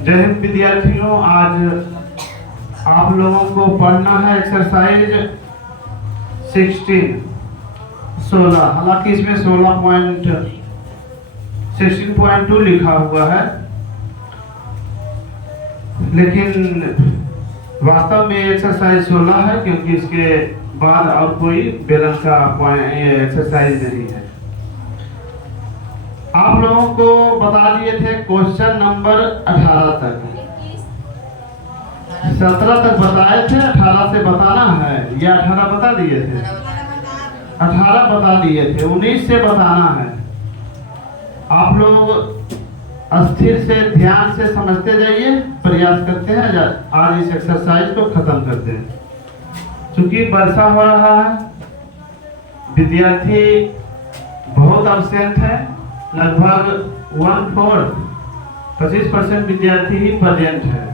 जय हिंद विद्यार्थियों, आज आप लोगों को पढ़ना है एक्सरसाइज 16 हालांकि इसमें 16.2 लिखा हुआ है, लेकिन वास्तव में एक्सरसाइज 16 है क्योंकि इसके बाद और कोई बेलन का एक्सरसाइज नहीं है। आप लोगों को बता दिए थे क्वेश्चन नंबर 18 तक, 17 तक बताए थे, 18 से बताना है। या 18 बता दिए थे, 18 बता दिए थे, 19 से बताना है। आप लोग अस्थिर से ध्यान से समझते जाइए, प्रयास करते हैं आज इस एक्सरसाइज को खत्म करते हैं। क्योंकि वर्षा हो रहा है, विद्यार्थी बहुत अब्सेंट है, लगभग 25% विद्यार्थी ही प्रेजेंट है।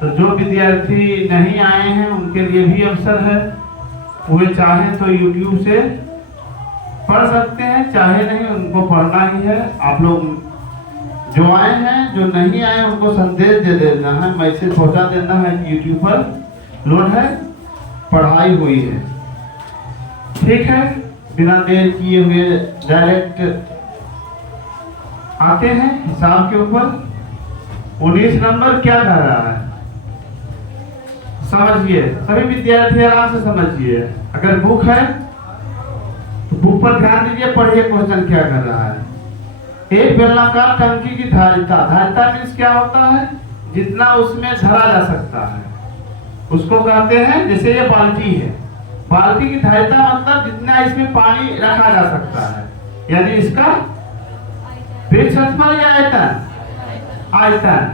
तो जो विद्यार्थी नहीं आए हैं उनके लिए भी अवसर है, वे चाहें तो YouTube से पढ़ सकते हैं, चाहे नहीं उनको पढ़ना ही है। आप लोग जो आए हैं, जो नहीं आए उनको संदेश दे देना है, मैसेज पहुंचा देना है कि YouTube पर लोड है, पढ़ाई हुई है। ठीक है, बिना देर किए हुए डायरेक्ट आते हैं हिसाब के ऊपर। 19 नंबर क्या कह रहा है समझिए, सभी विद्यार्थी आराम से समझिए। अगर बुक है तो बुक पर ध्यान दीजिए, पढ़िए क्वेश्चन क्या कर रहा है। एक बेलनाकार टंकी की धारिता, धारिता मीन्स क्या होता है, जितना उसमें धरा जा सकता है उसको कहते हैं। जैसे ये बाल्टी है, बाल्टी की धारिता मतलब जितना इसमें पानी रखा जा सकता है, यानी इसका या आयतन, आयतन।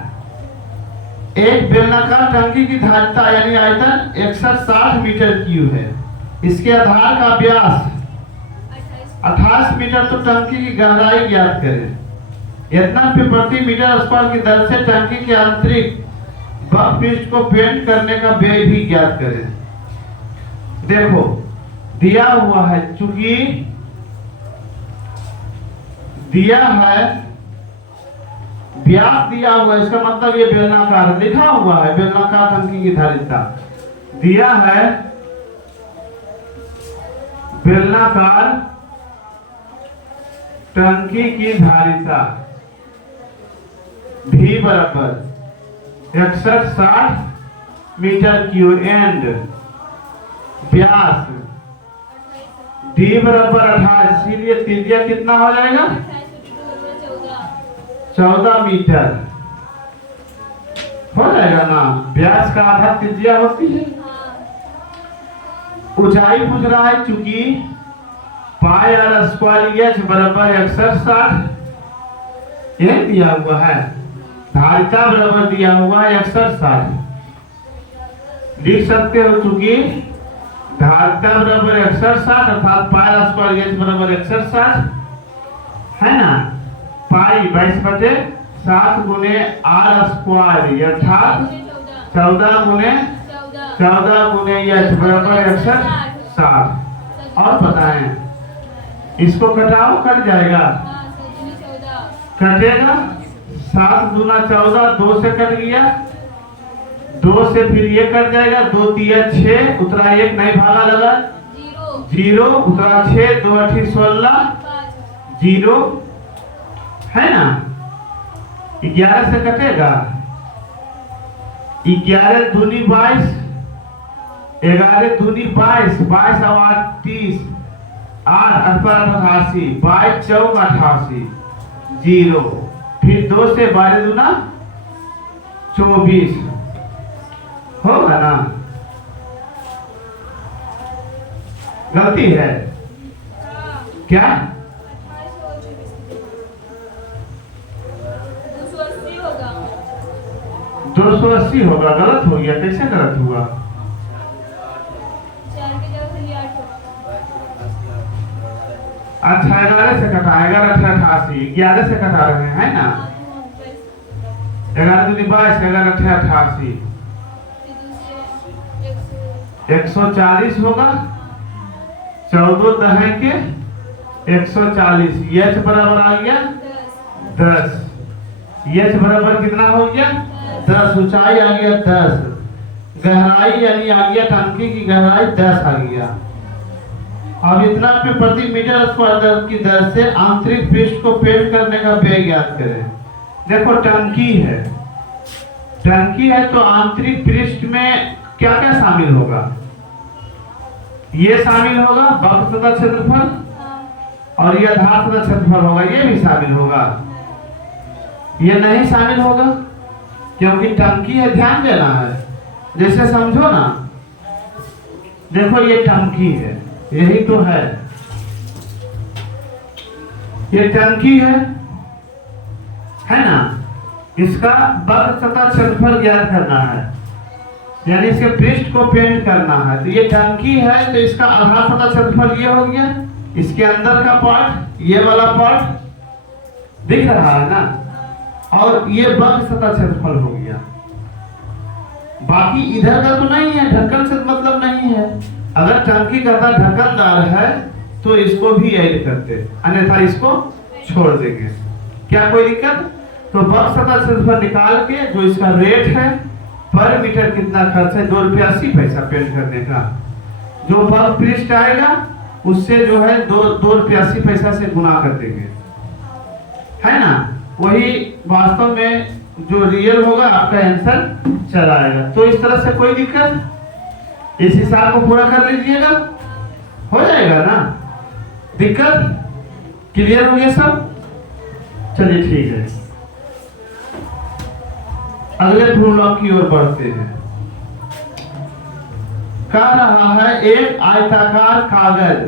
एक बेलनाकार टंकी की धारिता यानी आयतन 6160 मीटर क्यूब है। इसके आधार का व्यास 28 मीटर, तो टंकी की गहराई ज्ञात करें। इतना प्रति मीटर स्क्वायर की दर से टंकी के आंतरिक बक पृष्ठ को पेंट करने का व्यय भी ज्ञात करें। देखो दिया हुआ है, चूंकि दिया है, व्यास दिया हुआ है, इसका मतलब ये बेलनाकार लिखा हुआ है, बेलनाकार टंकी की धारिता दिया है। बेलनाकार टंकी की धारिता भी बराबर 6160 मीटर क्यूब एंड व्यास डी बराबर 28, इसीलिए त्रिज्या कितना हो जाएगा 14 मीटर हो जाएगा ना। व्यास का आधा त्रिज्या होती है। ऊंचाई पूछ रहा है, चूंकि पाई आर स्क्वायर एच बराबर 6160 यह दिया हुआ है, धारिता बराबर दिया हुआ है 6160। लिख सकते हो चूंकि धारिता बराबर 6160 अर्थात पाई आर स्क्वायर एच बराबर 6160 है ना। पाई 22/7 गुने आर स्क्वायर अर्थात 14 गुने एच बराबर 6160। और बताएं, इसको घटाओ, कट जाएगा, कटेगा 7 दूना 14, 2 से कट गया, 2 से फिर ये कट जाएगा, 2 3 6 उतरा 1 नहीं भागा लगा 0 उतरा 6 2 8 16 0 है ना। 11 से कटेगा, 11 दूनी 22, 11 दूनी 22, 22 और 8 30, 8 88, 22 चौक 88 0, फिर 2 से 12 दूना 24 होगा ना। गलती है क्या? 280 होगा, गलत हो गया। कैसे गलत हुआ? अच्छा 11 से कटा, 11 88, 11 से कटा रहे हैं ना। 11 दूनी 22, 11 88 140 होगा, 14 दहे के 140, एच बराबर आ गया 10। एच बराबर कितना हो गया 10, ऊंचाई आ गया 10, गहराई यानी आ गया टंकी की गहराई 10 आ गया। अब इतना पे प्रति मीटर स्क्वायर की दर से आंतरिक पृष्ठ को पेंट करने का व्यय ज्ञात करें। देखो टंकी है तो आंतरिक पृष्ठ में क्या क्या शामिल होगा? ये शामिल होगा वक्र तथा क्षेत्रफल और ये आधार तथा क्षेत्रफल होगा, ये भी शामिल होगा। ये नहीं शामिल होगा क्योंकि टंकी है, ध्यान देना है। जैसे समझो ना, देखो ये टंकी है, यही तो है, ये टंकी है ना। इसका वक्र तथा क्षेत्रफल ज्ञात करना है, यानी इसके पृष्ठ को पेंट करना है। तो ये टंकी है तो इसका आधार तथा क्षेत्रफल ये हो गया, इसके अंदर का पार्ट, ये वाला पार्ट दिख रहा है ना, और ये वक्र तथा क्षेत्रफल हो गया। बाकी इधर का तो नहीं है, ढक्कन से मतलब नहीं है। अगर टंकी का ढक्कनदार है तो इसको भी ऐड करते, अन्यथा इसको छोड़ देंगे। क्या कोई दिक्कत? तो वक्र तथा क्षेत्रफल निकाल के जो इसका रेट है पर मीटर कितना खर्च है, 2 रुपया 80 पैसा पेंट करने का। जो वक्र पृष्ठ आएगा उससे जो है 2 रुपया 80 पैसा से गुना कर देंगे, है ना। वही वास्तव में जो रियल होगा आपका आंसर चला आएगा। तो इस तरह से कोई दिक्कत, इस हिसाब को पूरा कर लीजिएगा, हो जाएगा ना। दिक्कत क्लियर हो गया सब? चलिए ठीक है, अगले प्रोब्लम की ओर बढ़ते हैं। कह रहा है एक आयताकार कागज,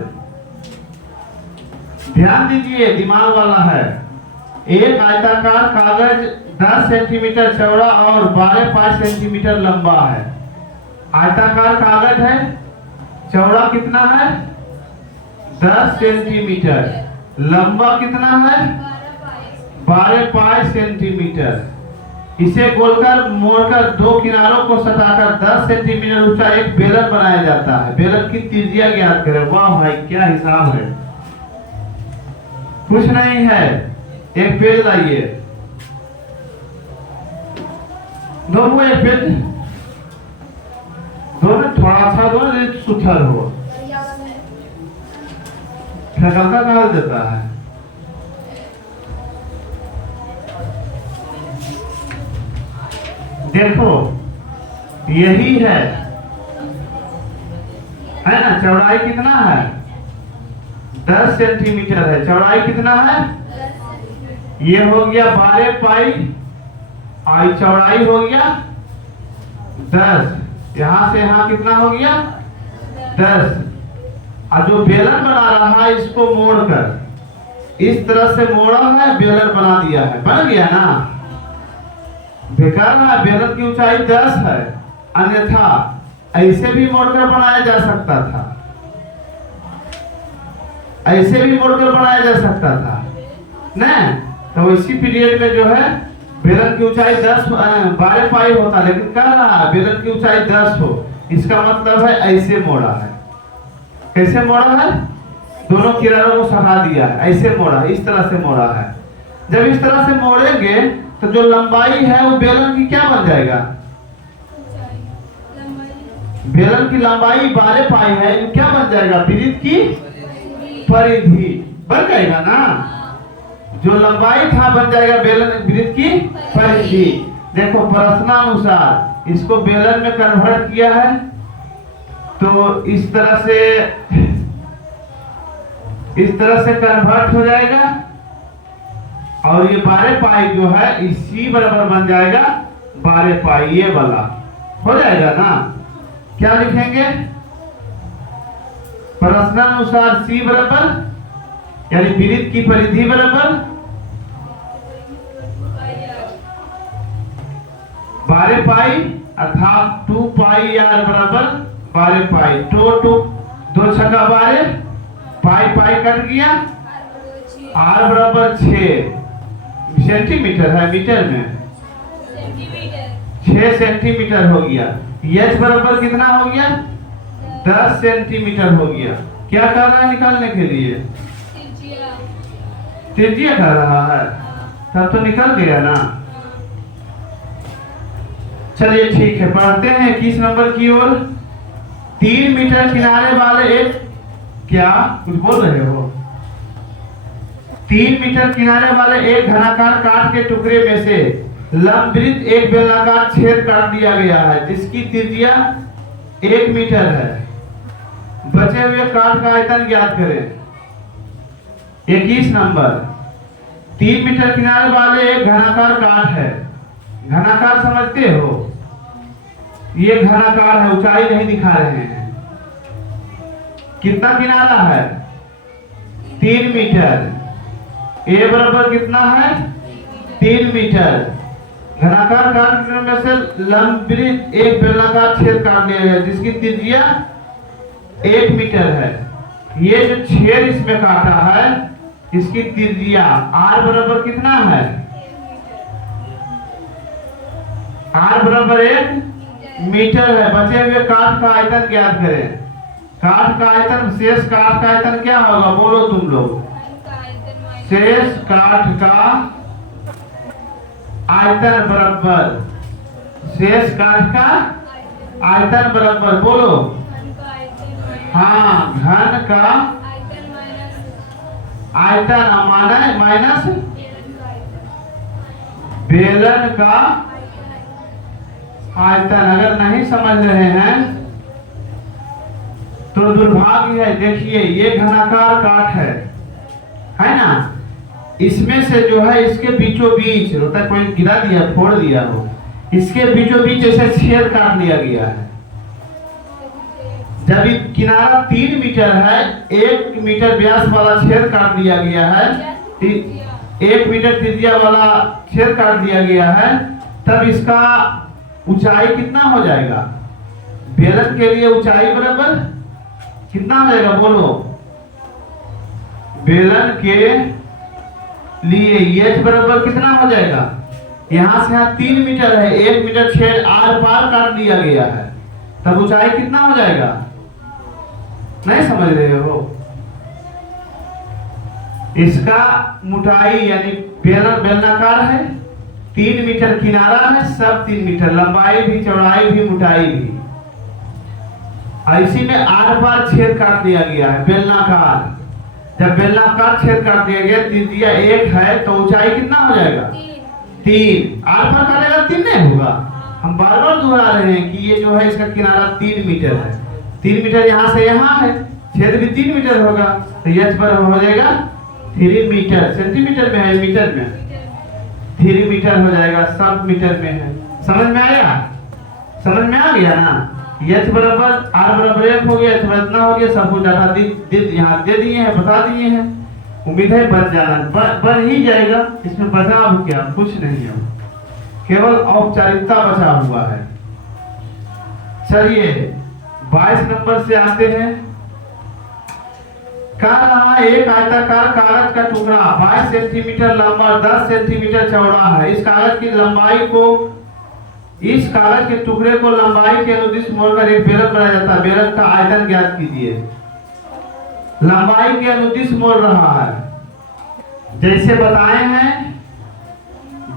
ध्यान दीजिए दिमाग वाला है। एक आयताकार कागज 10 सेंटीमीटर चौड़ा और 12 सेंटीमीटर लंबा है। आयताकार कागज है, चौड़ा कितना है 10 सेंटीमीटर, लंबा कितना है 12 सेंटीमीटर। इसे गोलकर मोड़कर 2 किनारों को सटाकर 10 सेंटीमीटर ऊंचा एक बेलन बनाया जाता है। बेलन की त्रिज्या ज्ञात करें। वाह भाई क्या हिसाब है, कुछ नहीं है। एक पेज लाइए, दो एक पेज, दो में थोड़ा सा दो, सुथर हो, फेंकलता डाल देता है। देखो यही है ना। चौड़ाई कितना है 10 सेंटीमीटर है, चौड़ाई कितना है, ये हो गया 12 पाई, आई चौड़ाई हो गया 10, यहां से यहां कितना हो गया 10। और जो बेलन बना रहा है इसको मोड़कर इस तरह से मोड़ा है, बेलन बना दिया है, बन गया ना। बेकार है, बेलन की ऊंचाई 10 है, अन्यथा ऐसे भी मोड़कर बनाया जा सकता था, ऐसे भी मोड़कर बनाया जा सकता था ना। तो इसी पीरियड में जो है बेलन की ऊंचाई 12 पाई होता, लेकिन कह रहा है बेलन की ऊंचाई 10 हो, इसका मतलब है ऐसे मोड़ा है। कैसे मोड़ा है, दोनों किनारों को सटा दिया है, ऐसे मोड़ा, इस तरह से मोड़ा है। जब इस तरह से मोड़ेंगे तो जो लंबाई है वो बेलन की क्या बन जाएगा, बेलन की लंबाई 12 पाई है, क्या बन जाएगा, वृत्त की परिधि बन जाएगा ना। जो लंबाई था बन जाएगा बेलन वृत्त की परिधि। देखो प्रश्नानुसार इसको बेलन में कन्वर्ट किया है तो इस तरह से कन्वर्ट हो जाएगा, और ये 12 पाई जो है इसी बराबर बन जाएगा 12 पाई, ये वाला हो जाएगा ना। क्या लिखेंगे, प्रश्नानुसार सी बराबर यानी वृत्त की परिधि बराबर 12 पाई अर्थात 2 पाई आर बराबर 12 पाई। टू 2 छक्का 12, पाई पाई कट गया, आर बराबर 6 सेंटीमीटर है, मीटर में 6 सेंटीमीटर हो गया। एच बराबर कितना हो गया 10 सेंटीमीटर हो गया। क्या कर रहा है निकालने के लिए, त्रिज्या कर रहा है, तब तो निकल गया ना। चलिए ठीक है, पढ़ते हैं 21 नंबर की ओर। 3 मीटर किनारे वाले एक, क्या कुछ बोल रहे हो? 3 मीटर किनारे वाले एक घनाकार काठ के टुकड़े में से लंबवृत्त एक बेलनाकार छेद काट दिया गया है जिसकी त्रिज्या 1 मीटर है। बचे हुए काठ का आयतन ज्ञात करें। 21 नंबर, 3 मीटर किनारे वाले एक घनाकार काठ है। घनाकार समझते हो? ये घनाकार है, ऊंचाई नहीं दिखा रहे हैं। कितना किनारा है? 3 मीटर। ए बराबर कितना है? 3 मीटर। घनाकार काट में से लंबवृत्त एक बेलनाकार छेद काट लिया गया जिसकी त्रिज्या 1 मीटर है। ये जो छेद इसमें काटा है इसकी त्रिज्या r बराबर कितना है? r बराबर 1 मीटर है। बचे हुए काठ का आयतन ज्ञात करें। काठ का आयतन, शेष काठ का आयतन क्या होगा? बोलो तुम लोग। शेष काठ का आयतन बराबर, शेष काठ का आयतन बराबर, बोलो। हाँ, घन का आयतन माइनस बेलन का आयतन। अगर नहीं समझ रहे हैं तो दुर्भाग्य है। देखिए ये घनाकार काठ है ना, इसमें से जो है इसके बीचों बीच होता है, कोई गिरा दिया, फोड़ दिया हो, इसके बीचों बीच ऐसे छेद काट लिया गया है। जब किनारा 3 मीटर है, 1 मीटर व्यास वाला छेद काट दिया गया है, 1 मीटर त्रिज्या वाला छेद काट दिया गया है, तब इसका ऊंचाई कितना हो जाएगा? बेलन के लिए ऊंचाई बराबर कितना हो जाएगा? बोलो। बेलन के लिए h बराबर कितना हो जाएगा? यहां से यहां 3 मीटर है, 1 मीटर छेद आर पार काट दिया गया है, तब ऊंचाई कितना हो जाएगा? नहीं समझ रहे हो? इसका मोटाई यानी बेलनाकार है, 3 मीटर किनारा है, सब 3 मीटर, लंबाई भी, चौड़ाई भी, मोटाई भी। इसी में आर पार छेद काट दिया गया है, बेलनाकार। जब बेलनाकार छेद काट दिया गया, त्रिज्या 1 है, तो ऊंचाई कितना हो जाएगा? 3। आर पार काटेगा 3 नहीं होगा। हम बार बार दोहरा रहे हैं कि ये जो है इसका किनारा 3 मीटर है। 3 मीटर यहाँ से यहाँ है, छेद भी 3 मीटर होगा, तो h पर हो जाएगा 3 मीटर। सेंटीमीटर में है, मीटर में 3 मीटर हो जाएगा, सब मीटर में है। समझ में आया? समझ में आ गया ना? h बराबर r बराबर 1 हो गया, h इतना हो गया, सब कुछ डाटा यहाँ दे दिए हैं, बता दिए हैं। उम्मीद है बच जाना, बन ही जाएगा। इसमें बचा अब क्या, कुछ नहीं है, केवल औपचारिकता बचा हुआ है। चलिए 22 नंबर से आते हैं। कह रहा है एक आयताकार कागज का टुकड़ा 22 सेंटीमीटर लंबा और 10 सेंटीमीटर चौड़ा है। इस कागज की लंबाई को, इस कागज के टुकड़े को लंबाई के अनुदिश मोड़कर एक बेलन बनाया जाता है। बेलन का आयतन ज्ञात कीजिए। लंबाई के अनुदिश मोड़ रहा है, जैसे बताए हैं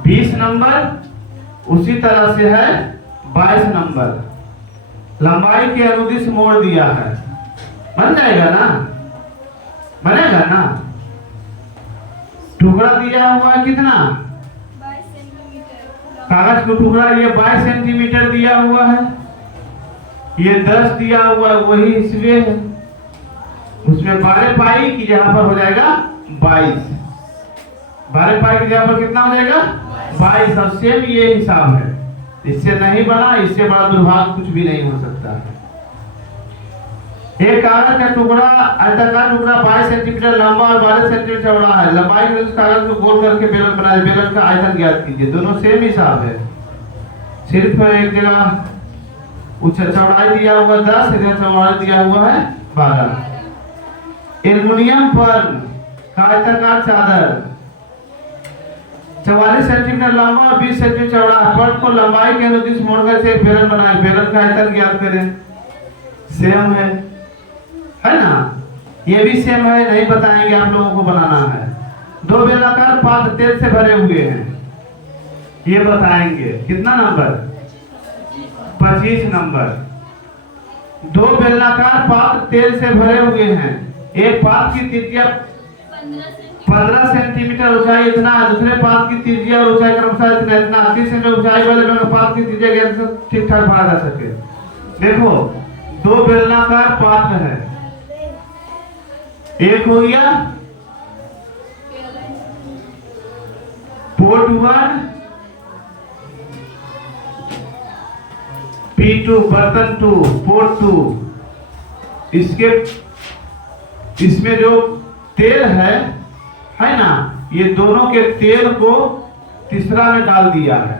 20 नंबर, उसी तरह से है 22 नंबर। लंबाई के अनुदिश मोड़ दिया है, बन जाएगा ना? बनेगा ना? टुकड़ा दिया हुआ है कितना? 22 सेंटीमीटर। कागज का टुकड़ा ये 22 सेंटीमीटर दिया हुआ है, ये 10 दिया हुआ है, वही इसलिए है। उसमें 12 पाई की जगह पर हो जाएगा 22। 12 पाई की जगह पर कितना हो जाएगा? 22। और सेम ये हिसाब है, इससे नहीं बना, इससे बड़ा दुर्भाग्य कुछ भी नहीं हो सकता है। एक कागज का टुकड़ा, आयताकार टुकड़ा 22 सेंटीमीटर लंबा और 12 सेंटीमीटर चौड़ा है। लंबाई में उस कागज को गोल करके बेलन बनाए। बेलन का आयतन ज्ञात कीजिए। दोनों सेम हिसाब है, सिर्फ एक जगह चौड़ाई दिया हुआ 10, एक जगह चौड़ाई दिया हुआ है 12। एल्युमिनियम पर आयताकार चादर 44 सेंटीमीटर लंबा और 20 सेंटीमीटर चौड़ा है। पट को लंबाई के अनुदिश मोड़कर से एक बेलन बनाए। बेलन का आयतन ज्ञात करें। सेम है ना? ये भी सेम है, नहीं बताएंगे, आप लोगों को बनाना है। 2 बेलनाकार पात्र तेल से भरे हुए हैं, ये बताएंगे। कितना नंबर? 25 नंबर। दो बेलनाकार पात्र तेल से भरे हुए हैं। एक पात्र की त्रिज्या 15 सेंटीमीटर ऊंचाई इतना, दूसरे पात्र की त्रिज्या और ऊंचाई क्रमशः इतना 30 सेंटीमीटर ऊंचाई वाले पात्र की त्रिज्या कैसे ठीक ठाक भरा जा सके। देखो दो बेलनाकार पात्र है, एक हो गया पोर्ट 1, P2 बर्तन 2, पोर्ट 2। इसमें जो तेल है ना, ये दोनों के तेल को तीसरा में डाल दिया है,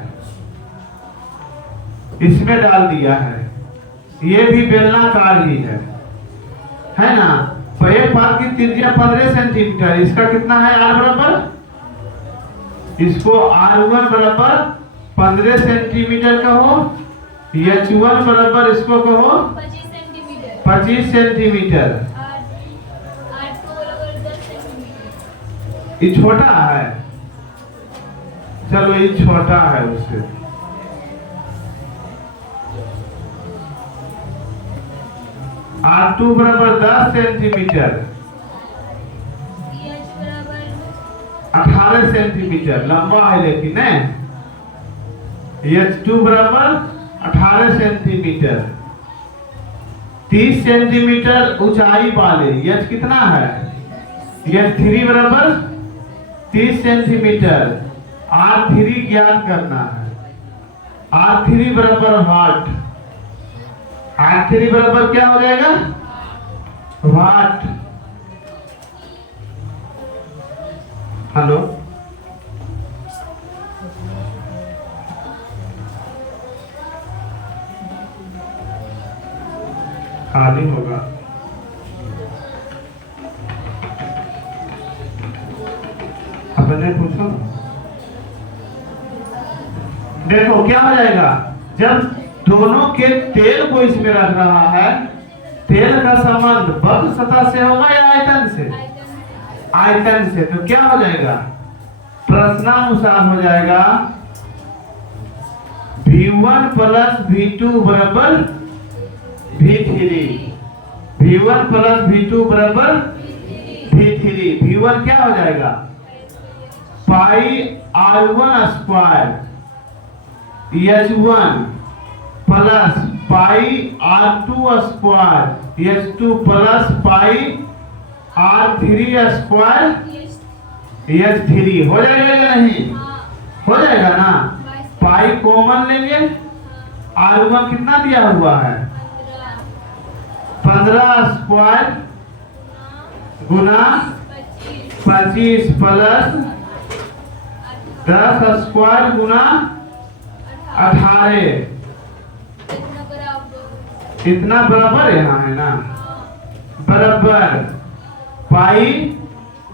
इसमें डाल दिया है। ये भी बेलनाकार ही है ना। तो एक पात्र की त्रिज्या 15 सेंटीमीटर, इसका कितना है R बराबर, इसको R1 बराबर 15 सेंटीमीटर कहो, H1 बराबर इसको कहो 25 सेंटीमीटर। ये छोटा है, चलो ये छोटा है उससे। R2 बराबर 10 सेंटीमीटर, 18 सेंटीमीटर लंबा है लेकिन है। H2 बराबर 18 सेंटीमीटर, 30 सेंटीमीटर ऊंचाई वाले। H कितना है, H3 बराबर 30 सेंटीमीटर। R3 ज्ञात करना है। R3 बराबर वाट, R3 बराबर क्या हो जाएगा, वाट। हेलो, खाली होगा। अपने पूछो। देखो क्या हो जाएगा, जब दोनों के तेल को इसमें रख रहा है, तेल का संबंध बल्क सतह से होगा या आयतन से, आयतन से। तो क्या हो जाएगा, प्रश्नानुसार हो जाएगा V1 प्लस V2 बराबर V3, V1 प्लस V2 बराबर V3। V1 क्या हो जाएगा, पाई R1 square H1 plus pi R2 square H2 plus pi R3 square H3। हो जाएगा या नहीं, हो जाएगा ना। पाई कॉमन लेंगे, R1 कितना दिया हुआ है 15 स्क्वायर गुना 25 प्लस 10 स्क्वायर गुना 18, इतना बराबर यहाँ है ना, बराबर पाई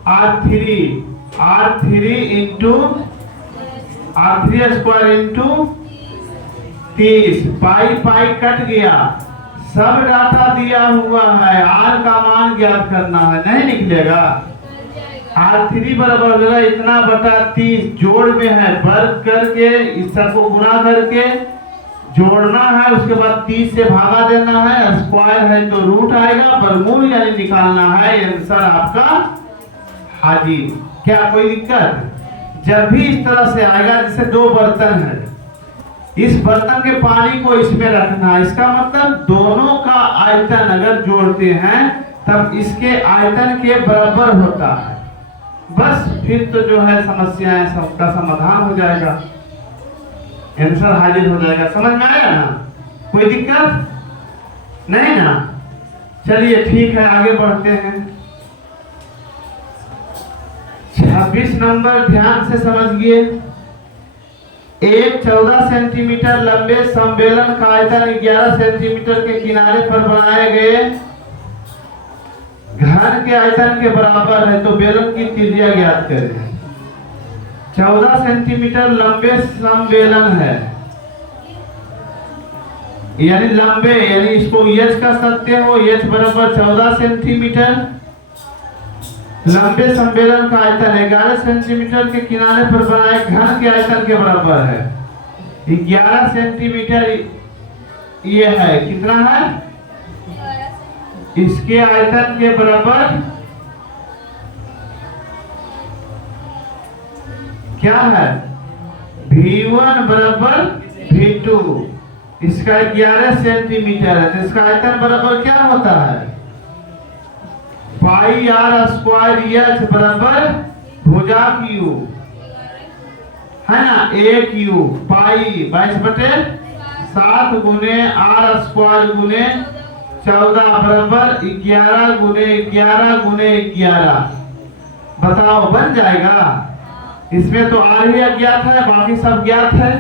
R3 into R3 square into 30। पाई पाई कट गया, सब डाटा दिया हुआ है, R का मान ज्ञात करना है, नहीं निकलेगा। R3 बराबर हो जाएगा इतना बटा 30, जोड़ में है, वर्ग करके इस सबको गुना करके जोड़ना है, उसके बाद 30 से भागा देना है, स्क्वायर है तो रूट आएगा, वर्गमूल यानी निकालना है। आंसर आपका हाजिर। क्या कोई दिक्कत, जब भी इस तरह से आएगा, जैसे दो बर्तन है, इस बर्तन के पानी को इसमें रखना है, इसका मतलब दोनों का आयतन अगर जोड़ते हैं तब इसके आयतन के बराबर होता है। बस फिर तो जो है समस्याएं सबका समाधान हो जाएगा, आंसर हाजिर हो जाएगा। समझ में आया ना, कोई दिक्कत नहीं ना। चलिए ठीक है, आगे बढ़ते हैं। 26 नंबर ध्यान से समझिए। एक 14 सेंटीमीटर लंबे सम्मेलन का आयतन 11 सेंटीमीटर के किनारे पर बनाए गए घन के आयतन के बराबर है, तो बेलन की त्रिज्या ज्ञात करें। 14 सेंटीमीटर लंबे सम्मेलन है, यानी लंबे, यानी इसको H का सकते हो, H बराबर 14 सेंटीमीटर। लंबे सम्मेलन का आयतन 11 सेंटीमीटर के किनारे पर बनाए घन के आयतन के बराबर है। 11 सेंटीमीटर ये है, कितना है? इसके आयतन के बराबर क्या है? V1 बराबर V2। इसका 11 सेंटीमीटर है, तो इसका आयतन बराबर क्या होता है? पाई आर स्क्वायर एच बराबर भुजा क्यू है ना, ए क्यू पाई 22/7 गुने आर स्क्वायर गुने 14 बराबर 11 गुने 11 गुने 11। बताओ बन जाएगा? इसमें तो आर ही अज्ञात है, बाकी सब ज्ञात है।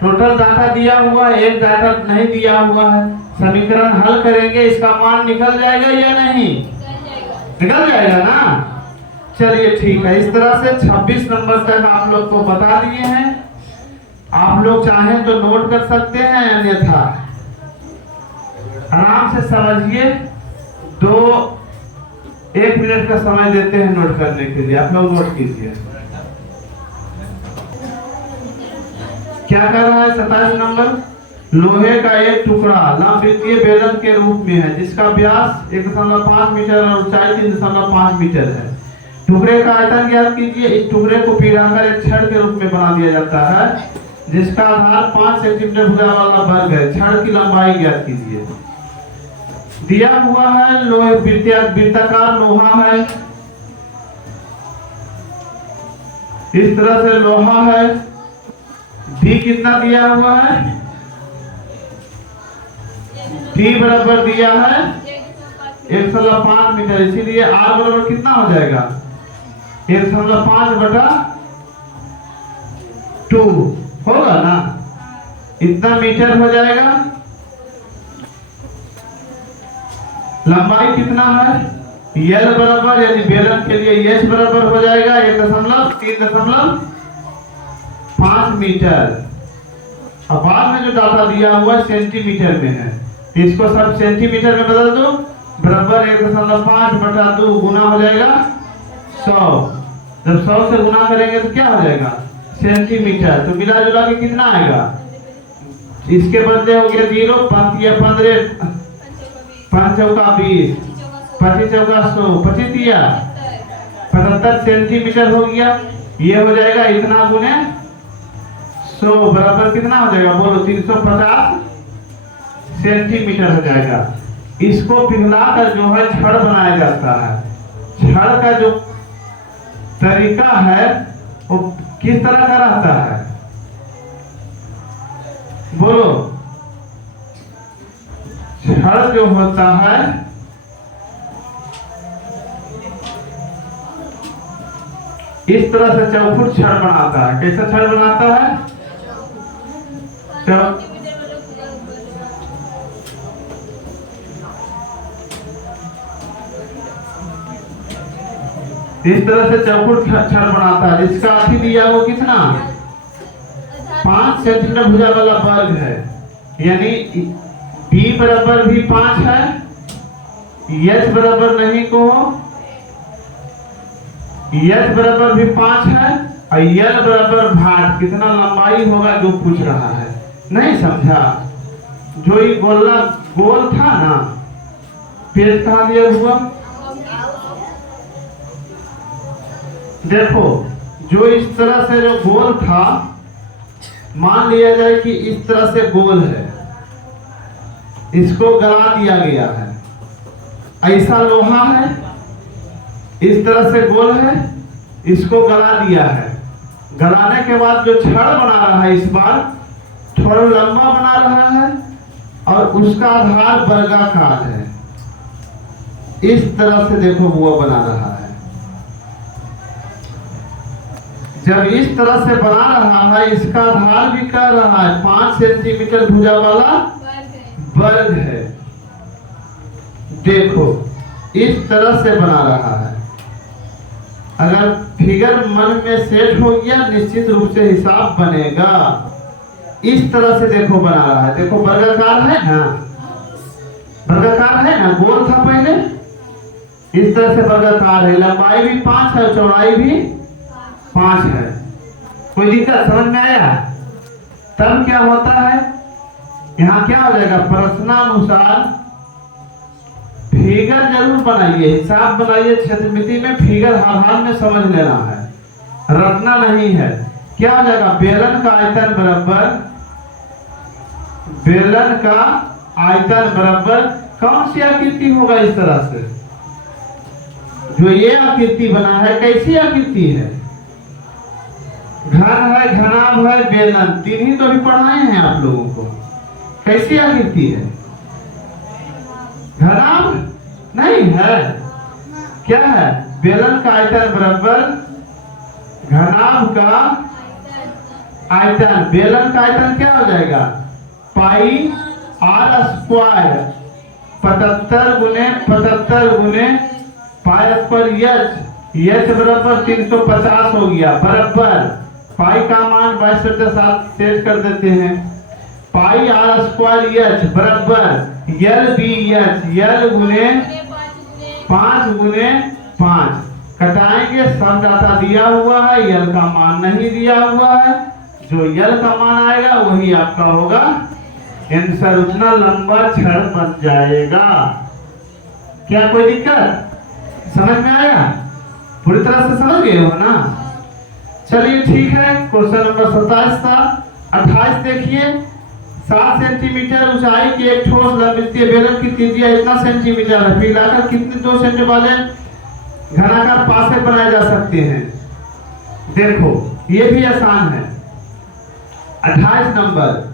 टोटल डाटा दिया हुआ है, एक डाटा नहीं दिया हुआ है। समीकरण हल करेंगे, इसका मान निकल जाएगा या नहीं? निकल जाएगा ना। चलिए ठीक है, इस तरह से 26 नंबर तक आप लोग को बता दिए हैं। आप लोग चाहें तो नोट कर सकते हैं, अन्यथा आराम से समझिए। 1 मिनट का समय देते हैं नोट करने के लिए, आप लोग नोट कीजिए। क्या कर रहा है? 27 नंबर, लोहे का एक टुकड़ा लंबवृत्तीय बेलन के रूप में है, जिसका व्यास 1.5 मीटर और ऊंचाई 3.5 मीटर है। टुकड़े का आयतन ज्ञात कीजिए। इस टुकड़े को पिघलाकर एक छड़ के रूप में बना दिया जाता है, जिसका आधार 5 सेंटीमीटर भुजा वाला वर्ग है। छड़ की लंबाई ज्ञात कीजिए। दिया हुआ है लोहे वृत्ताकार लोहा है, इस तरह से लोहा है। डी कितना दिया हुआ है? डी बराबर दिया है 1.5 मीटर, इसीलिए आर बराबर कितना हो जाएगा? 1.5/2 होगा ना, इतना मीटर हो जाएगा। लंबाई कितना है? यल बराबर यानी बेलन के लिए एच बराबर हो जाएगा 1.3.5 मीटर। अब बाद में जो डाटा दिया हुआ है सेंटीमीटर में है, इसको सब सेंटीमीटर में बदल दो। बराबर 1.5/2 गुना हो जाएगा 100। जब 100 से गुना करेंगे तो क्या हो जाएगा? सेंटीमीटर। तो मिला जुला के कितना आएगा? इसके बदले हो गया 0, 5 या 15, 5 चौका 20, 25 चौका 100, 25 दिया 75 सेंटीमीटर हो गया। ये हो जाएगा इतना गुने 100 बराबर कितना हो जाएगा? बोलो 350 सेंटीमीटर हो जाएगा। इसको पिघलाकर जो है छड़ बनाया जाता है। छड़ का जो तरीका है वो किस तरह का रहता है? बोलो। छड़ जो होता है इस तरह से चौफुट छड़ बनाता है। कैसा छड़ बनाता है? इस तरह से चौकुट छड़ बनाता है, जिसका अथी दिया वो कितना? 5 सेंटीमीटर भुजा वाला वर्ग है, यानी B बराबर भी 5 है, H बराबर नहीं को H बराबर भी 5 है, और L बराबर भाग कितना लंबाई होगा जो पूछ रहा है। नहीं समझा? जो ये गोला गोल था ना, पेज कहाँ दिया हुआ? देखो, जो इस तरह से जो गोल था, मान लिया जाए कि इस तरह से गोल है, इसको गला दिया गया है। ऐसा लोहा है, इस तरह से गोल है, इसको गला दिया है। गलाने के बाद जो छड़ बना रहा है, इस बार थोड़ा लंबा बना रहा है और उसका आधार वर्गाकार है। इस तरह से देखो वो बना रहा है। जब इस तरह से बना रहा है, इसका आधार भी कर रहा है 5 सेंटीमीटर भुजा वाला वर्ग है। देखो इस तरह से बना रहा है। अगर फिगर मन में सेट हो गया, निश्चित रूप से हिसाब बनेगा। इस तरह से देखो बना रहा है। देखो वर्गाकार है ना, वर्गाकार है ना, गोल था पहले, इस तरह से वर्गाकार है। लंबाई भी 5 है, चौड़ाई भी 5 है। कोई दिक्कत समझ में आया? तब क्या होता है, यहाँ क्या हो जाएगा, प्रश्नानुसार फिगर जरूर बनाइए, हिसाब बनाइए क्षेत्रमिति में, फिगर हर हाल में समझ लेना है, रखना नहीं है। क्या हो जाएगा, बेलन का आयतन बराबर, बेलन का आयतन बराबर कौन सी आकृति होगा इस तरह से, जो ये आकृति बना है कैसी आकृति है, घन है, घनाभ है, बेलन, तीन ही तो अभी पढ़ाए हैं आप लोगों को। कैसी आकृति है, घनाभ नहीं है, क्या है, बेलन का आयतन बराबर घनाभ का आयतन। बेलन का आयतन क्या हो जाएगा, पाई आर स्क्वायर 75 गुने 75 गुने पाई स्क्वायर एच बराबर 350 हो गया, बराबर पाई का मान 22/7 सेट कर देते हैं, पाई आर स्क्वायर एच बराबर एल बी एच, एल गुने 5 गुने 5 कटाएंगे, सब डाटा दिया हुआ है, एल का मान नहीं दिया हुआ है, जो एल का मान आएगा वही आपका होगा आंसर, उतना लंबा छड़ बन जाएगा। क्या कोई दिक्कत, समझ में आया, पूरी तरह से समझ गए हो ना। चलिए ठीक है, क्वेश्चन नंबर 27 था। 28 देखिए, 7 सेंटीमीटर ऊंचाई की एक ठोस लंबवृत्तीय बेलन की त्रिज्या इतना सेंटीमीटर है, मिलाकर कितने 2 सेंटीमीटर वाले घनाकार पासे बनाए जा सकते हैं। देखो ये भी आसान है। 28 नंबर,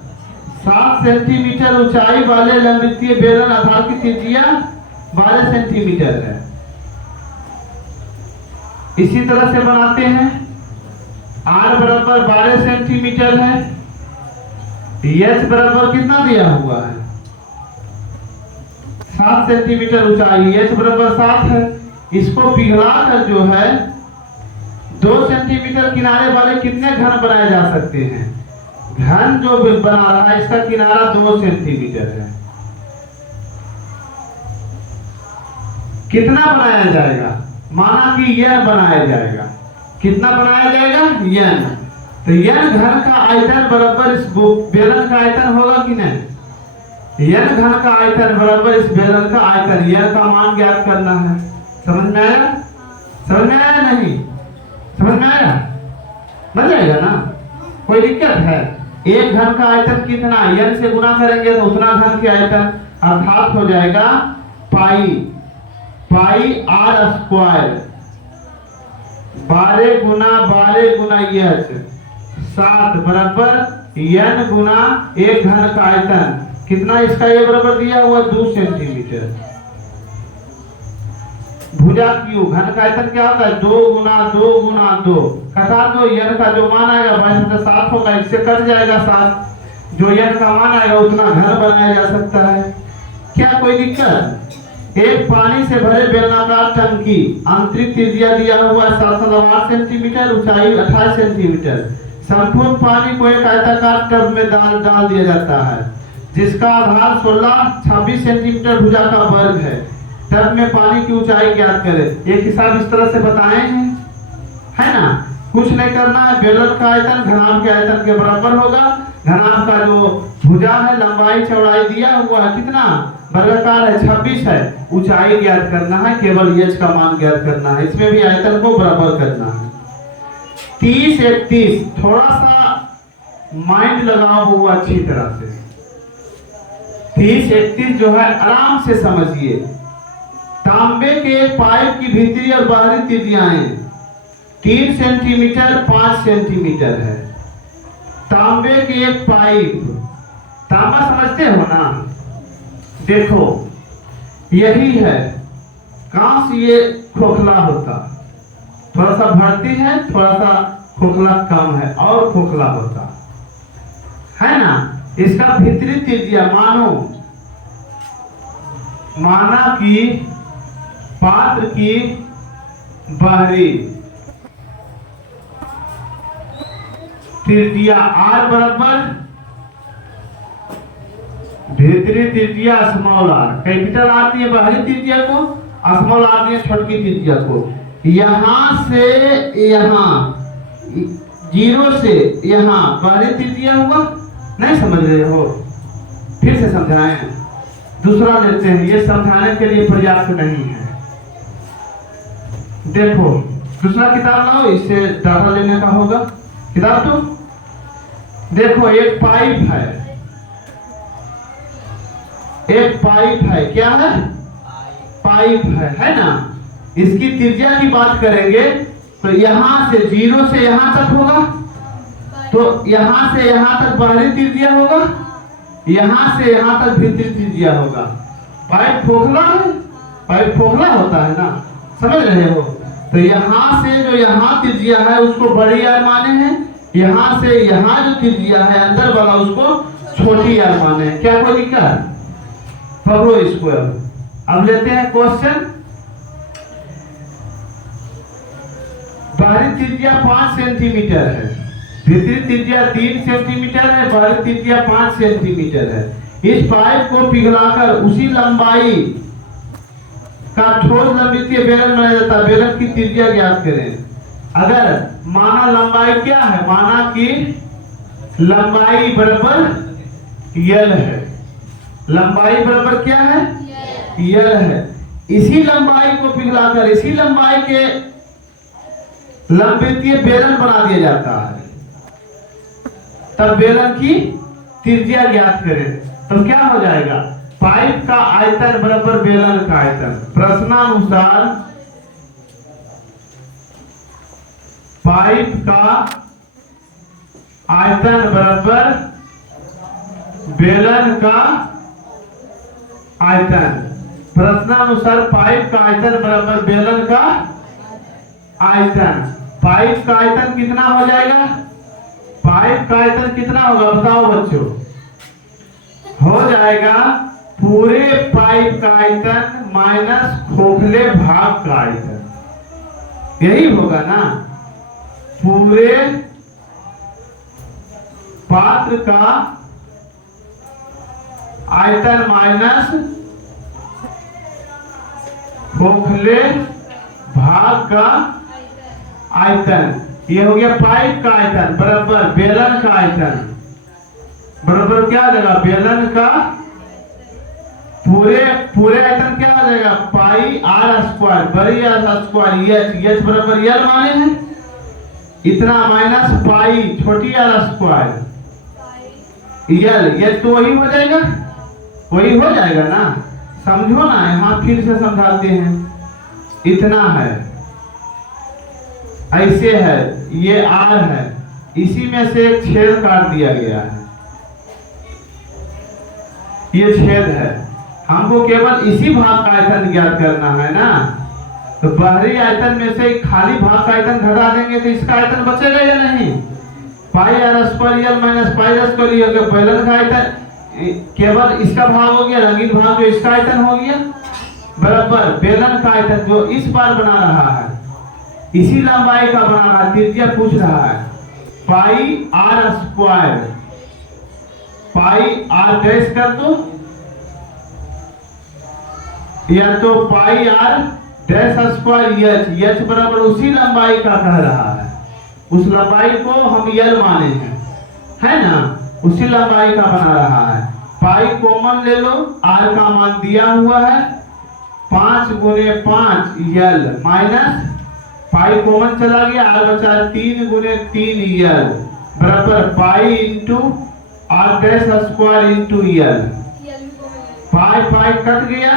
7 सेंटीमीटर ऊंचाई वाले लंबवृत्तीय बेलन आधार की त्रिज्या 12 सेंटीमीटर है। इसी तरह से बनाते हैं, आर बराबर 12 सेंटीमीटर है, एच बराबर कितना दिया हुआ है, 7 सेंटीमीटर ऊंचाई, एच बराबर 7 है। इसको पिघलाकर जो है 2 सेंटीमीटर किनारे वाले कितने घन बनाए जा सकते हैं, घन जो बना रहा है इसका किनारा 2 सेंटीमीटर है, कितना बनाया जाएगा, माना कि यह बनाया जाएगा, कितना बनाया जाएगा, यन, तो यन घन का आयतन बराबर इस बेलन का आयतन होगा कि नहीं, यन घन का आयतन बराबर इस बेलन का आयतन, यन का मान ज्ञात करना है। समझ में आया, समझ में आया नहीं, समझ में आया, बन जाएगा ना, कोई दिक्कत है। एक घन का आयतन कितना, यन से गुना करेंगे तो उतना घन के आयतन, अर्थात हो जाएगा पाई, पाई आर स्क्वायर 12 गुना एच 7 बराबर यन गुना एक घन का आयतन, कितना इसका ये बराबर दिया हुआ 2 सेंटीमीटर। भुजा क्यू घन का आयतन क्या होता है, 2 गुना 2 घटा दो, यन का जो मान आएगा 22/7 होगा, इससे कट जाएगा 7, जो यन का मान आएगा उतना घन बनाया जा सकता है। क्या कोई दिक्कत। एक पानी से भरे बेलनाकार टंकी, आंतरिक त्रिज्या दिया हुआ 7.8 सेंटीमीटर, ऊंचाई 28 सेंटीमीटर। संपूर्ण पानी को एक आयताकार टब में डाल दिया जाता है, जिसका आधार 26 सेंटीमीटर भुजा का वर्ग है। टब में पानी की ऊंचाई ज्ञात करें। एक हिसाब इस तरह से बताए हैं, है ना, कुछ नहीं करना है। बेलन का आयतन घनाभ के आयतन के बराबर होगा। घनाभ का जो भुजा है, लंबाई चौड़ाई दिया हुआ है, कितना वर्गाकार है 26 है, ऊंचाई ज्ञात करना है, केवल एच का मान ज्ञात करना है, इसमें भी आयतन को बराबर करना है। 30 31 थोड़ा सा माइंड लगाओ हुआ अच्छी तरह से। 30 31 जो है आराम से समझिए। तांबे के एक पाइप की भीतरी और बाहरी त्रिज्याएं 3 सेंटीमीटर 5 सेंटीमीटर है। तांबे की एक पाइप, तांबा समझते हो ना, देखो यही है, कांच ये खोखला होता, थोड़ा सा भरती है, थोड़ा सा खोखला कम है और खोखला होता है ना। इसका भीतरी त्रिज्या माना कि पात्र की बाहरी त्रिज्या आर बराबर भीतरी त्रिज्या स्मॉल आर, कैपिटल आर दिए बाहरी त्रिज्या को, स्मॉल आर दिए छोटी त्रिज्या को। यहां से यहां 0 से यहां बाहरी त्रिज्या हुआ, नहीं समझ रहे हो, फिर से समझाएं, दूसरा लेते हैं, ये समझाने के लिए पर्याप्त नहीं है। देखो दूसरा किताब लाओ, इससे डाटा लेने का होगा। किताब तो देखो, एक पाइप है, एक पाइप है, क्या है? पाइप है ना। इसकी त्रिज्या की बात करेंगे तो यहां से 0 से यहां तक होगा, तो यहां से यहां तक बाहरी त्रिज्या होगा, यहां से यहां तक भीतरी त्रिज्या होगा। पाइप खोखला है, पाइप खोखला होता है ना, समझ रहे हो? तो यहां से जो यहां त्रिज्या है उसको बड़ी आर माने हैं, यहां से यहां जो त्रिज्या है अंदर वाला उसको छोटी आर माने हैं। क्या कोई दिक्कत? पकड़ो इसको। अब लेते हैं क्वेश्चन। बाहरी त्रिज्या 5 सेंटीमीटर है, भीतरी त्रिज्या 3 सेंटीमीटर है, बाहरी त्रिज्या 5 सेंटीमीटर है। इस पाइप को पिघलाकर उसी लंबाई का ठोस लंबितीय बेलन बनाया जाता है। बेलन की त्रिज्या ज्ञात करें। अगर माना लंबाई क्या है, माना कि लंबाई बराबर यल है, लंबाई बराबर क्या है? यल है। इसी लंबाई को पिघलाकर इसी लंबाई के लंबितीय बेलन बना दिया जाता है, तब बेलन की त्रिज्या ज्ञात करें। तो क्या हो जाएगा? पाइप का आयतन बराबर बेलन का आयतन। प्रश्नानुसार पाइप का आयतन बराबर बेलन का आयतन। प्रश्नानुसार पाइप का आयतन बराबर बेलन का आयतन। पाइप का आयतन कितना हो जाएगा? पाइप का आयतन कितना होगा बताओ बच्चों? हो जाएगा पूरे पाइप का आयतन माइनस खोखले भाग का आयतन, यही होगा ना। पूरे पात्र का आयतन माइनस खोखले भाग का आयतन, ये हो गया पाइप का आयतन बराबर बेलन का आयतन। बराबर क्या आ जाएगा? बेलन का पूरे आयतन क्या आ जाएगा? पाई आर स्क्वायर, बड़ी आर स्क्वायर एच, एच बराबर यल माने हैं, इतना माइनस पाई छोटी आर स्क्वायर यल, एच तो वही हो जाएगा, वही हो जाएगा ना। समझो ना, यहाँ फिर से समझाते हैं। इतना है, ऐसे है, ये आर है, इसी में से एक छेद काट दिया गया है, ये छेद है। हमको केवल इसी भाग का आयतन ज्ञात करना है ना। तो बाहरी आयतन में से खाली भाग का आयतन घटा देंगे तो इसका आयतन बचेगा या नहीं? Pi r square L minus pi r square L, बेलन का आयतन केवल इसका भाग हो गया, रंगीन भाग जो इसका आयतन हो गया बराबर बेलन का आयतन जो इस बार बना रहा है, इसी लंबाई का बना रहा है, त्रिज्या पूछ रहा है। Pi r square, pi r dash कर दो, या तो pi r dash square H, H बराबर उसी लंबाई का कह रहा है, उस लंबाई को हम यल माने हैं, है ना, उसी लंबाई का बना रहा है। पाई कॉमन ले लो, आर का मान दिया हुआ है 5 गुने 5 यल माइनस पाई कॉमन चला गया, आर बचा 3 गुने 3 यल बराबर pi into R dash square into L. Pi pi cut गया,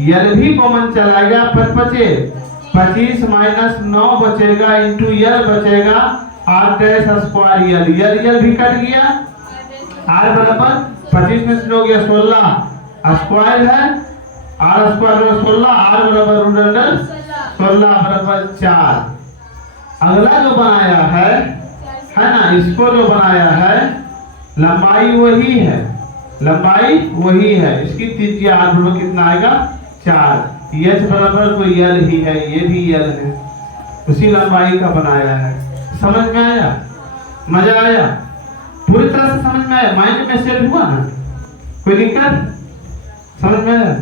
यल भी कॉमन चला गया, पर बचे 25 माइनस 9 बचेगा इंटू यल बचेगा आर डैश स्क्वायर यल, यल यल भी कट गया, आर बराबर 25 में से हो गया 16 स्क्वायर है, आर स्क्वायर बराबर 16, आर बराबर रूट अंडर 16 बराबर 4। अगला जो बनाया है ना, इसको जो बनाया है लंबाई वही है, लंबाई वही है, इसकी त्रिज्या आर बराबर कितना आएगा 4, एच बराबर तो यल ही है, ये भी यल है, उसी लंबाई का बनाया है। समझ में आया? मजा आया? पूरी तरह से समझ में आया? माइंड में सेट हुआ ना? कोई दिक्कत? समझ में आया?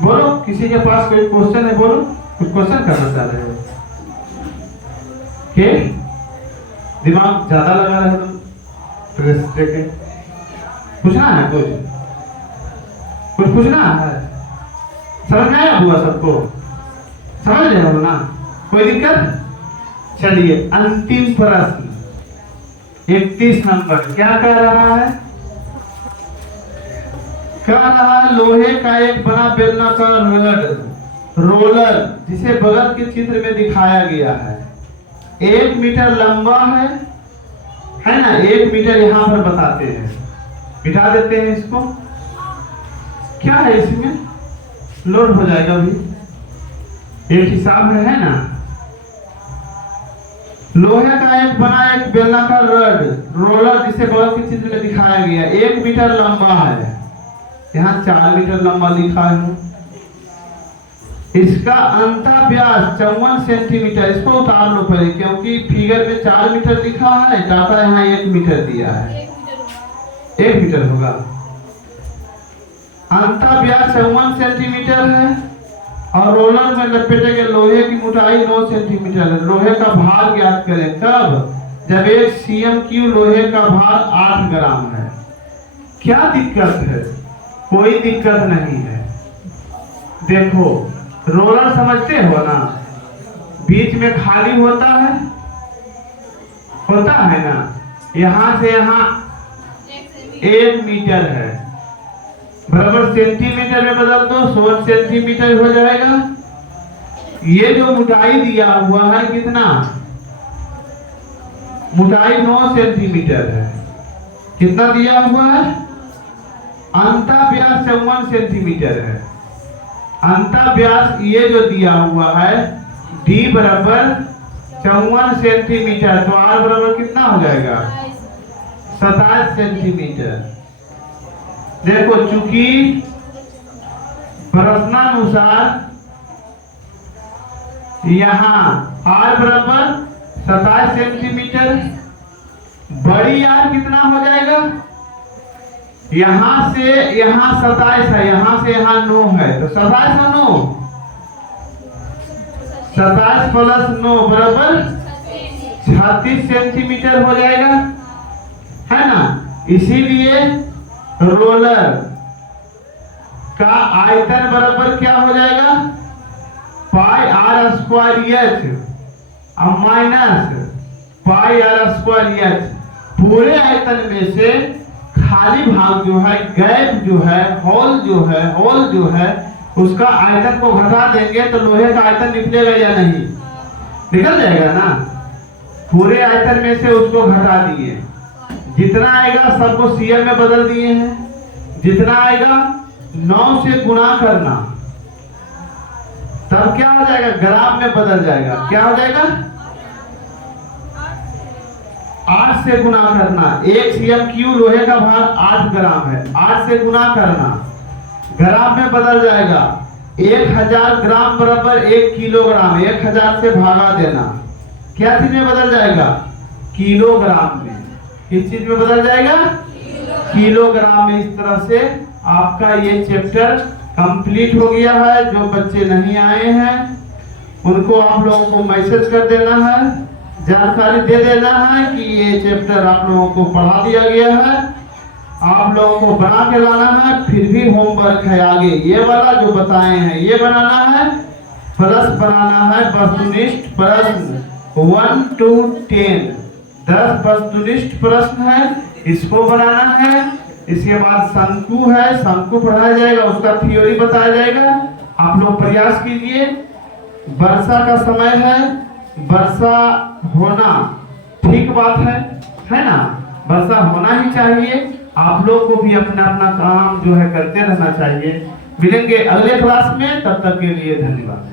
बोलो, किसी के पास कोई क्वेश्चन है? बोलो, कुछ क्वेश्चन करना चाह रहे हो? के दिमाग ज्यादा लगा रहे हो? पूछना है कुछ पूछना है? समझ में आया हुआ सबको? समझ रहे हो ना? कोई दिक्कत? चलिए अंतिम प्रश्न 31 नंबर क्या कह रहा है? कह रहा है लोहे का एक बड़ा बेलनाकार रोलर जिसे बगल के चित्र में दिखाया गया है 1 मीटर लंबा है ना? 1 मीटर यहाँ पर बताते हैं, बिठा देते हैं इसको। क्या है इसमें? लोड हो जाएगा अभी, एक हिसाब में है ना। लोहे का एक बना एक बेलनाकार रोलर जिसे बगल के चित्र में दिखाया गया 1 मीटर लंबा है, यहाँ 4 मीटर लंबा लिखा है। इसका अंतः व्यास 54 सेंटीमीटर। इसको उतार लो पहले, क्योंकि फिगर में 4 मीटर लिखा है, डाटा यहाँ 1 मीटर दिया है। 1 मीटर होगा। अंतः व्यास 54 सेंटीमीटर है और रोलर में लपेटे गए लोहे की मोटाई 9 सेंटीमीटर है। लोहे का भार ज्ञात करें। कब? जब 1 CMQ लोहे का भार 8 ग्राम है। क्या दिक्कत है? कोई दिक्कत नहीं है। देखो रोलर समझते हो ना, बीच में खाली होता है ना, यहां से यहां 1 मीटर है, बराबर सेंटीमीटर में बदल दो 100 सेंटीमीटर हो जाएगा। ये जो मोटाई दिया हुआ है कितना? मोटाई 9 सेंटीमीटर है। कितना दिया हुआ है? अंतः व्यास 54 सेंटीमीटर है। अंतः व्यास ये जो दिया हुआ है D बराबर 54 सेंटीमीटर, तो R बराबर कितना हो जाएगा? 27 सेंटीमीटर। देखो चूंकि प्रश्नानुसार यहाँ R बराबर 27 सेंटीमीटर, बड़ी R कितना हो जाएगा? यहां से यहां 27 है, यहां से यहां 9 है, तो 27 और 9, 27 प्लस 9 बराबर 36 सेंटीमीटर हो जाएगा, है ना। इसीलिए रोलर का आयतन बराबर क्या हो जाएगा? Pi r square H minus pi r square H. पूरे आयतन में से खाली भाग जो है, गैप जो है, होल जो है उसका आयतन को घटा देंगे तो लोहे का आयतन निकलेगा या नहीं? निकल जाएगा ना। पूरे आयतन में से उसको घटा दिए, जितना आएगा सबको CM में बदल दिए हैं। जितना आएगा 9 से गुणा करना, तब क्या हो जाएगा? ग्राम में बदल जाएगा। क्या हो जाएगा? 8 से गुणा करना। 1 CMQ लोहे का भार 8 ग्राम है, 8 से गुणा करना, ग्राम में बदल जाएगा। 1000 ग्राम बराबर 1 किलोग्राम, 1000 से भागा देना, क्या चीज में बदल जाएगा? किलोग्राम में। किस चीज में बदल जाएगा? किलोग्राम में। इस तरह से आपका ये चैप्टर कंप्लीट हो गया है। जो बच्चे नहीं आए हैं उनको आप लोगों को मैसेज कर देना है, जानकारी दे देना है कि ये चैप्टर आप लोगों को पढ़ा दिया गया है, आप लोगों को बना के लाना है। फिर भी होमवर्क है आगे, ये वाला जो बताए हैं ये बनाना है, प्लस बनाना है वस्तुनिष्ठ प्रश्न 1 to 10, 10 वस्तुनिष्ठ प्रश्न है, इसको बनाना है। इसके बाद शंकु है, शंकु पढ़ाया जाएगा, उसका थ्योरी बताया जाएगा। आप लोग प्रयास कीजिए। वर्षा का समय है, वर्षा होना ठीक बात है ना, वर्षा होना ही चाहिए। आप लोग को भी अपना अपना काम जो है करते रहना चाहिए। मिलेंगे अगले क्लास में, तब तक के लिए धन्यवाद।